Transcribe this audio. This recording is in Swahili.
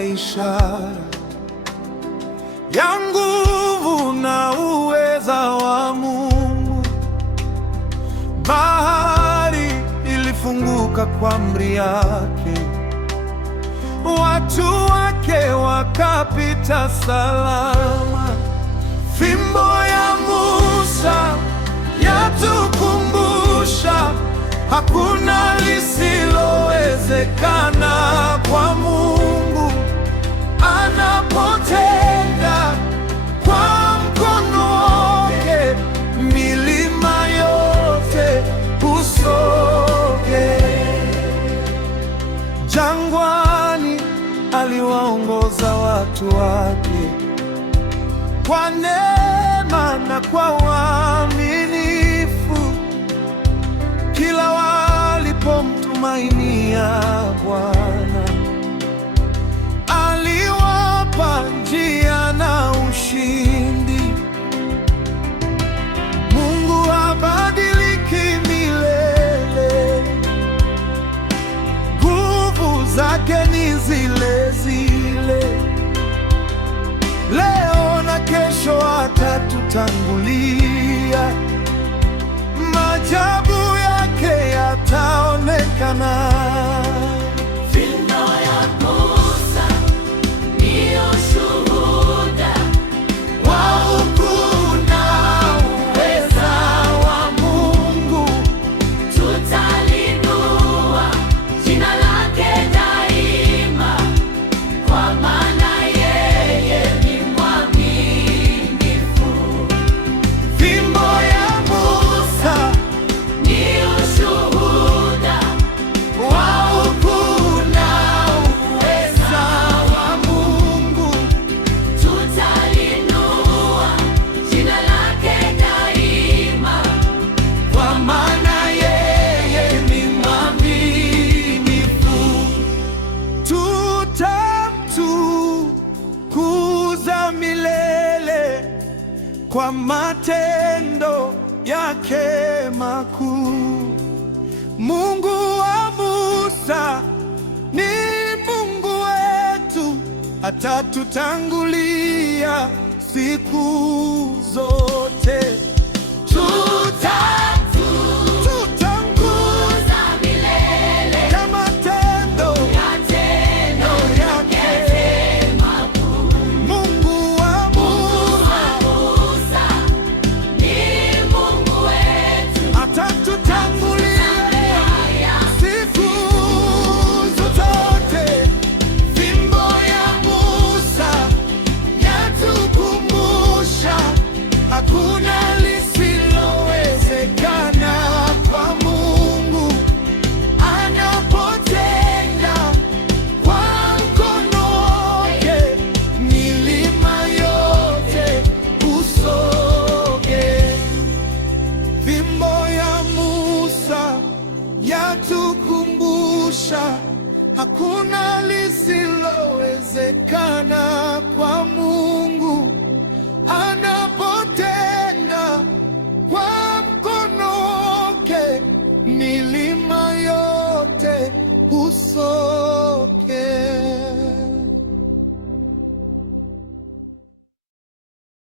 ishara ya nguvu na uweza wa Mungu. Bahari ilifunguka kwa amri yake, watu wake wakapita salama. Fimbo ya Musa yatukumbusha hakuna lisilowezekana kwa Mungu. Anapotenda kwa mkono wake, milima yote husoge. Jangwani aliwaongoza watu wake kwa neema na kwa uaminifu, kila walipomtumainia Bwana. Aliwapa njia na ushindi. Mungu habadiliki milele, nguvu zake ni zile zile, leo na kesho atatutangulia. Maajabu yake yataonekana. Fimbo ya Musa ndiyo shuhuda wa ukuu na uweza wa Mungu. Tutalinua jina lake daima, kwa maana yeye ni mwaminifu. Fimbo ya Musa Ndiyo shuhuda wa ukuu na uweza wa Mungu. tutalinua jina lake daima, Kwa maana yeye ni mwaminifu. Tutamtukuza milele kwa matendo yake makuu. Mungu wa Musa ni Mungu wetu, atatutangulia siku zote.